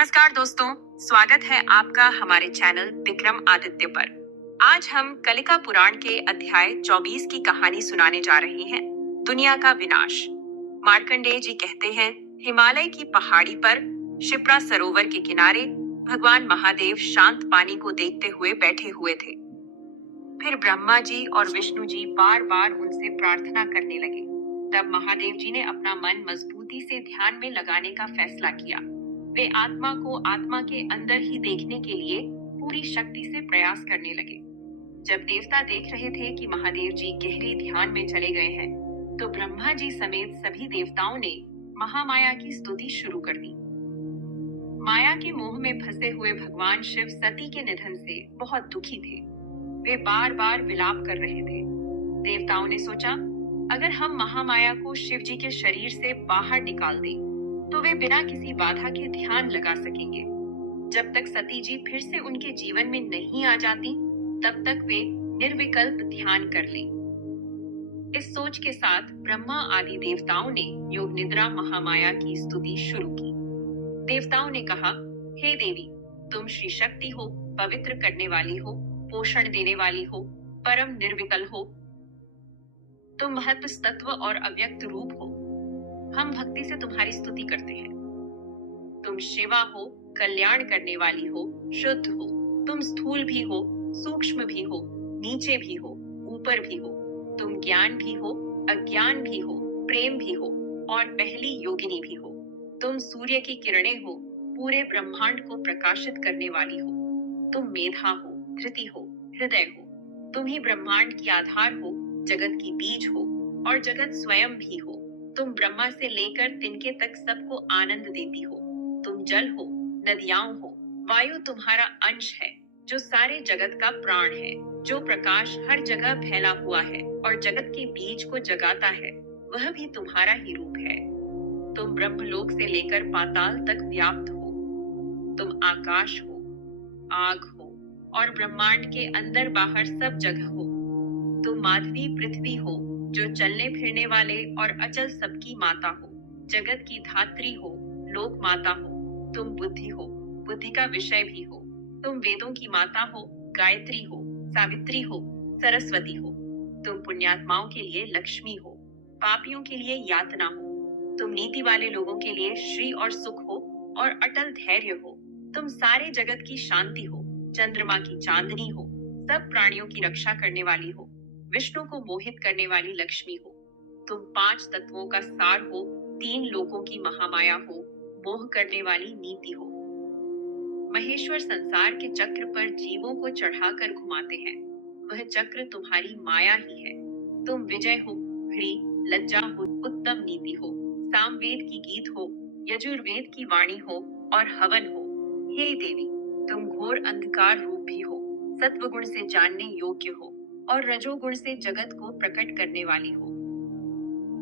नमस्कार दोस्तों, स्वागत है आपका हमारे चैनल विक्रम आदित्य पर। आज हम कलिका पुराण के अध्याय 24 की कहानी सुनाने जा रहे हैं, दुनिया का विनाश। मार्कंडेय जी कहते हैं, हिमालय की पहाड़ी पर शिप्रा सरोवर के किनारे भगवान महादेव शांत पानी को देखते हुए बैठे हुए थे। फिर ब्रह्मा जी और विष्णु जी बार बार उनसे प्रार्थना करने लगे। तब महादेव जी ने अपना मन मजबूती से ध्यान में लगाने का फैसला किया। वे आत्मा को आत्मा के अंदर ही देखने के लिए पूरी शक्ति से प्रयास करने लगे। जब देवता देख रहे थे कि महादेव जी गहरे ध्यान में चले गए हैं, तो ब्रह्मा जी समेत सभी देवताओं ने महामाया की स्तुति शुरू कर दी। माया के मोह में फंसे हुए भगवान शिव सती के निधन से बहुत दुखी थे। वे बार बार विलाप कर रहे थे। देवताओं ने सोचा, अगर हम महामाया को शिव जी के शरीर से बाहर निकाल दें, तो वे बिना किसी बाधा के ध्यान लगा सकेंगे। जब तक सती जी फिर से उनके जीवन में नहीं आ जाती, तब तक वे निर्विकल्प ध्यान कर लें। इस सोच के साथ ब्रह्मा आदि देवताओं ने योग निद्रा महामाया की स्तुति शुरू की। देवताओं ने कहा, हे देवी, तुम श्री शक्ति हो, पवित्र करने वाली हो, पोषण देने वाली हो, परम निर्विकल हो, तुम महत्व तत्व और अव्यक्त रूप हो। हम भक्ति से तुम्हारी स्तुति करते हैं। तुम शिवा हो, कल्याण करने वाली हो, शुद्ध हो। तुम स्थूल भी हो, सूक्ष्म भी हो, नीचे भी हो, ऊपर भी हो। तुम ज्ञान भी हो, अज्ञान भी हो, प्रेम भी हो और पहली योगिनी भी हो। तुम सूर्य की किरणें हो, पूरे ब्रह्मांड को प्रकाशित करने वाली हो। तुम मेधा हो, धृति हो, हृदय हो। तुम ही ब्रह्मांड की आधार हो, जगत की बीज हो और जगत स्वयं भी हो। तुम ब्रह्मा से लेकर तिनके तक सबको आनंद देती हो। तुम जल हो, नदियां हो, वायु तुम्हारा अंश है, जो सारे जगत का प्राण है, जो प्रकाश हर जगह फैला हुआ है और जगत के बीज को जगाता है, वह भी तुम्हारा ही रूप है। तुम ब्रह्मलोक से लेकर पाताल तक व्याप्त हो। तुम आकाश हो, आग हो और ब्रह्मांड के अंदर बाहर सब जगह हो। तुम माधवी पृथ्वी हो, जो चलने फिरने वाले और अचल सबकी माता हो, जगत की धात्री हो, लोक माता हो। तुम बुद्धि हो, बुद्धि का विषय भी हो। तुम वेदों की माता हो, गायत्री हो, सावित्री हो, सरस्वती हो। तुम पुण्यात्माओं के लिए लक्ष्मी हो, पापियों के लिए यातना हो। तुम नीति वाले लोगों के लिए श्री और सुख हो और अटल धैर्य हो। तुम सारे जगत की शांति हो, चंद्रमा की चांदनी हो, सब प्राणियों की रक्षा करने वाली हो, विष्णु को मोहित करने वाली लक्ष्मी हो। तुम 5 तत्वों का सार हो, 3 लोकों की महामाया हो, मोह करने वाली नीति हो। महेश्वर संसार के चक्र पर जीवों को चढ़ाकर घुमाते हैं। वह चक्र तुम्हारी माया ही है। तुम विजय हो, घृ, लज्जा हो, उत्तम नीति हो, सामवेद की गीत हो, यजुर्वेद की वाणी हो और हवन हो। हे देवी, तुम घोर अंधकार रूप भी हो, सत्वगुण से जानने योग्य हो और रजोगुण से जगत को प्रकट करने वाली हो।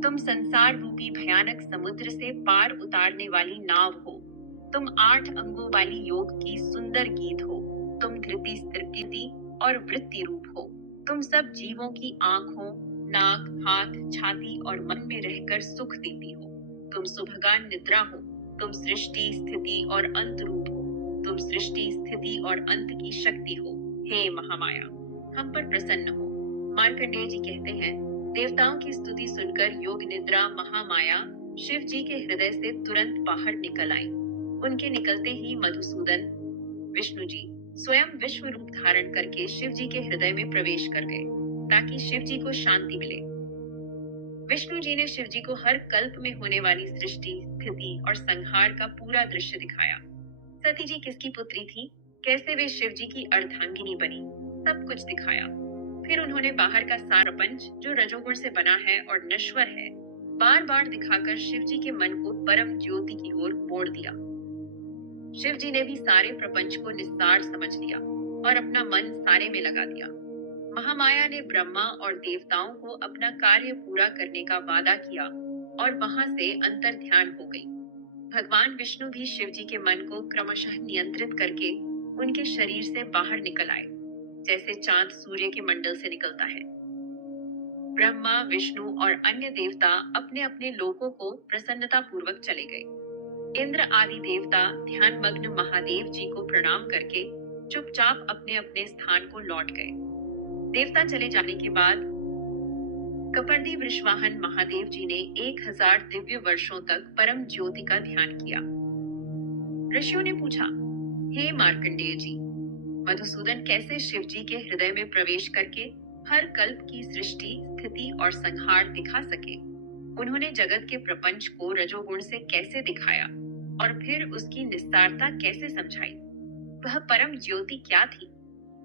तुम संसार रूपी भयानक समुद्र से पार उतारने वाली नाव हो। तुम 8 अंगों वाली योग की सुंदर गीत हो। तुम धृति, स्थिति और वृत्ति रूप हो। तुम सब जीवों की आंखों, नाक, हाथ, छाती और मन में रहकर सुख देती हो। तुम सुभगान निद्रा हो। तुम सृष्टि, स्थिति और अंत रूप हो। तुम सृष्टि, स्थिति और अंत की शक्ति हो। हे महामाया, हम पर प्रसन्न हो। मार्कंडेय जी कहते हैं, देवताओं की स्तुति सुनकर योग निद्रा महामाया शिव जी के हृदय से तुरंत बाहर निकल आई। उनके निकलते ही मधुसूदन, विष्णु जी स्वयं विश्व रूप धारण करके शिव जी के हृदय में प्रवेश कर गए, ताकि शिव जी को शांति मिले। विष्णु जी ने शिव जी को हर कल्प में होने वाली सृष्टि, स्थिति और संहार का पूरा दृश्य दिखाया। सती जी किसकी पुत्री थी, कैसे वे शिव जी की अर्धांगिनी बनी, सब कुछ दिखाया। फिर उन्होंने बाहर का सारा प्रपंच, जो रजोगुण से बना है और नश्वर है, बार बार दिखाकर शिव जी के मन को परम ज्योति की ओर मोड़ दिया। शिव जी ने भी सारे प्रपंच को निस्तार समझ लिया और अपना मन सारे में लगा दिया। महामाया ने ब्रह्मा और देवताओं को अपना कार्य पूरा करने का वादा किया और वहां से अंतर ध्यान हो गई। भगवान विष्णु भी शिव जी के मन को क्रमशः नियंत्रित करके उनके शरीर से बाहर निकल आए, जैसे चांद सूर्य के मंडल से निकलता है। ब्रह्मा, विष्णु और अन्य देवता अपने अपने लोकों को प्रसन्नता पूर्वक चले गए। इंद्र आदि देवता ध्यानमग्न महादेव जी को प्रणाम करके चुपचाप अपने अपने स्थान को लौट गए। देवता चले जाने के बाद कपर्दी वृषवाहन महादेव जी ने 1000 दिव्य वर्षों तक परम ज्योति का ध्यान किया। ऋषियों ने पूछा, हे मार्कंडेय जी, मधुसूदन कैसे शिव जी के हृदय में प्रवेश करके हर कल्प की सृष्टि, स्थिति और संहार दिखा सके? उन्होंने जगत के प्रपंच को रजोगुण से कैसे दिखाया और फिर उसकी निस्तारता कैसे समझाई? वह परम ज्योति क्या थी?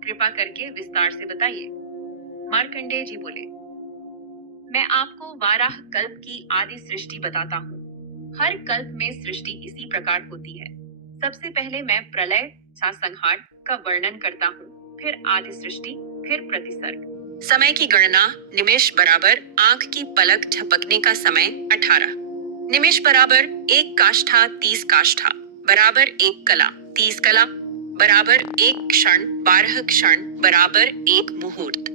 कृपा करके विस्तार से बताइए। मार्कंडेय जी बोले, मैं आपको वाराह कल्प की आदि सृष्टि बताता हूँ। हर कल्प में सृष्टि इसी प्रकार होती है। सबसे पहले मैं प्रलय सा संहार का वर्णन करता हूँ, फिर आदि सृष्टि, फिर प्रतिसर्ग। समय की गणना निमेष बराबर आंख की पलक झपकने का समय 18, निमेष बराबर 1 काष्ठा 30 काष्ठा बराबर 1 कला 30 कला बराबर 1 क्षण 12 क्षण बराबर 1 मुहूर्त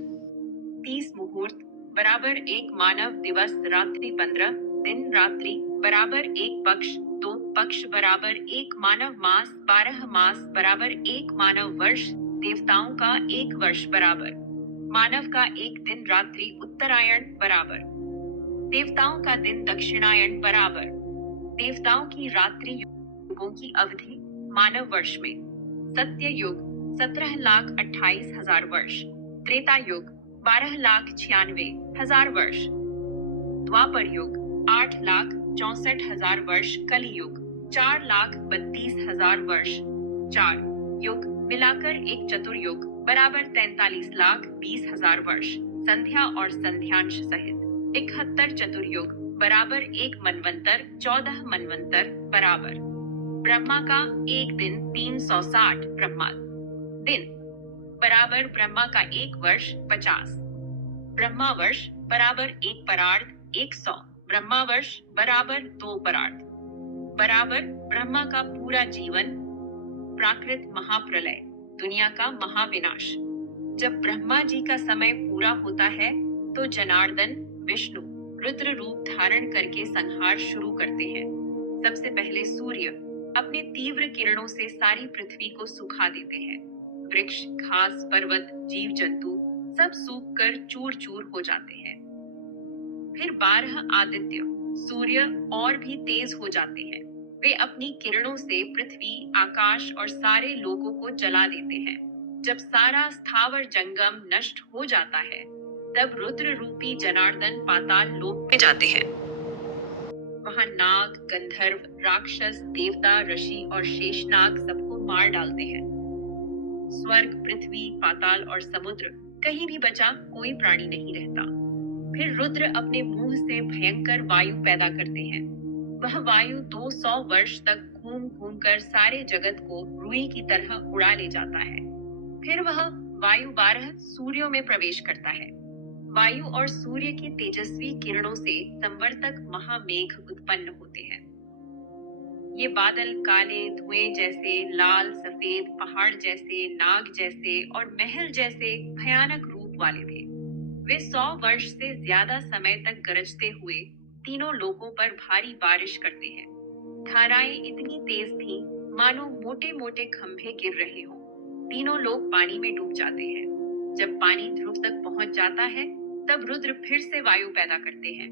30 मुहूर्त बराबर 1 मानव दिवस रात्रि 15 दिन रात्रि बराबर 1 पक्ष 2 पक्ष बराबर 1 मानव मास 12 मास बराबर 1 मानव वर्ष देवताओं का 1 वर्ष बराबर मानव का 1 दिन रात्रि उत्तरायण बराबर देवताओं का दिन दक्षिणायन बराबर देवताओं की रात्रि युगों की अवधि मानव वर्ष में सत्य युग 17,28,000 वर्ष, त्रेता युग 12,96,000 वर्ष, द्वापर युग 8,64,000 वर्ष, कली युग 4,32,000 वर्ष, 4 युग मिलाकर एक चतुर्युग बराबर 43,20,000 वर्ष, संध्या और संध्यांश सहित 71 चतुर्युग बराबर 1 मनवंतर 14 मनवंतर बराबर ब्रह्मा का 1 दिन 360 ब्रह्मा दिन बराबर ब्रह्मा का 1 वर्ष 50 ब्रह्मा वर्ष बराबर 1 परार्ध 100 ब्रह्मा वर्ष बराबर 2 परार्ध बराबर ब्रह्मा का पूरा जीवन प्राकृत महाप्रलय दुनिया का महाविनाश। जब ब्रह्मा जी का समय पूरा होता है तो जनार्दन विष्णु रुद्र रूप धारण करके संहार शुरू करते हैं। सबसे पहले सूर्य अपने तीव्र किरणों से सारी पृथ्वी को सुखा देते हैं। वृक्ष, घास, पर्वत, जीव जंतु सब सूख कर चूर चूर हो जाते हैं। फिर 12 आदित्य सूर्य और भी तेज हो जाते हैं। वे अपनी किरणों से पृथ्वी, आकाश और सारे लोगों को जला देते हैं। जब सारा स्थावर जंगम नष्ट हो जाता है तब रुद्र रूपी जनार्दन पाताल लोक में जाते हैं। वहां नाग, गंधर्व, राक्षस, देवता, ऋषि और शेषनाग सबको मार डालते हैं। स्वर्ग, पृथ्वी, पाताल और समुद्र कहीं भी बचा कोई प्राणी नहीं रहता। फिर रुद्र अपने मुंह से भयंकर वायु पैदा करते हैं। वह वायु 200 वर्ष तक घूम घूम कर सारे जगत को रुई की तरह उड़ा ले जाता है। फिर वह वायु 12 सूर्यों में प्रवेश करता है। वायु और सूर्य की तेजस्वी किरणों से संवर्तक महामेघ उत्पन्न होते हैं। ये बादल काले धुएं जैसे, लाल, सफेद, पहाड़ जैसे, नाग जैसे और महल जैसे भयानक रूप वाले थे। वे 100 वर्ष से ज्यादा समय तक गरजते हुए तीनों लोगों पर भारी बारिश करते हैं। धाराएं इतनी तेज थीं, मानो मोटे मोटे खंभे गिर रहे हों। तीनों लोग पानी में डूब जाते हैं। जब पानी ध्रुव तक पहुंच जाता है तब रुद्र फिर से वायु पैदा करते हैं।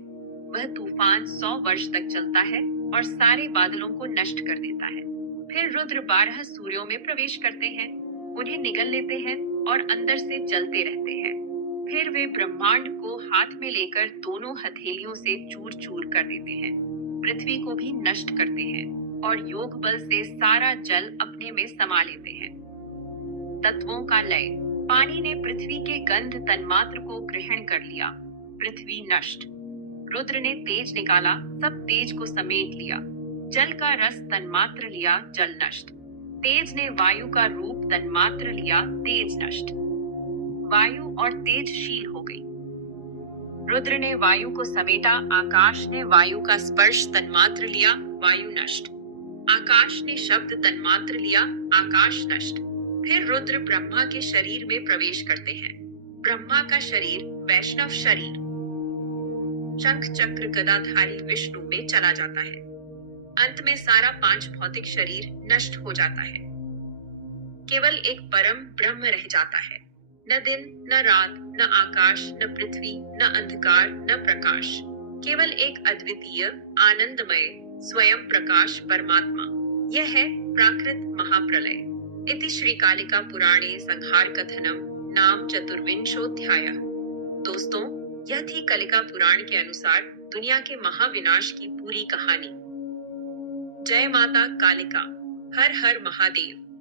वह तूफान 100 वर्ष तक चलता है और सारे बादलों को नष्ट कर देता है। फिर रुद्र 12 सूर्यों में प्रवेश करते हैं, उन्हें निगल लेते हैं और अंदर से जलते रहते हैं। फिर वे ब्रह्मांड को हाथ में लेकर दोनों हथेलियों से चूर चूर कर देते हैं। पृथ्वी को भी नष्ट करते हैं और योग बल से सारा जल अपने में समा लेते हैं। तत्वों का लय। पानी ने पृथ्वी के गंध तन्मात्र को ग्रहण कर लिया। पृथ्वी नष्ट। रुद्र ने तेज निकाला, सब तेज को समेट लिया। जल का रस तन्मात्र लिया, जल नष्ट। तेज ने वायु का रूप तन्मात्र लिया, तेज नष्ट। वायु और तेज शील हो गई। रुद्र ने वायु को समेटा, आकाश ने वायु का स्पर्श तन्मात्र लिया, वायु नष्ट। आकाश ने शब्द तन्मात्र लिया, आकाश नष्ट। फिर रुद्र ब्रह्मा के शरीर में प्रवेश करते हैं। ब्रह्मा का शरीर वैष्णव शरीर शंख चक्र गदाधारी विष्णु में चला जाता है। अंत में सारा पांच भौतिक शरीर नष्ट हो जाता है। केवल एक परम ब्रह्म रह जाता है। न दिन, न रात, न आकाश, न पृथ्वी, न अंधकार, न प्रकाश। केवल एक अद्वितीय, आनंदमय, स्वयं प्रकाश परमात्मा। यह है प्राकृत महाप्रलय। इति श्री कालिका पुराणे संहार कथनम नाम चतुर्विंशोऽध्यायः। दोस्तों, यह थी कलिका पुराण के अनुसार दुनिया के महाविनाश की पूरी कहानी। जय माता कालिका। हर हर महादेव।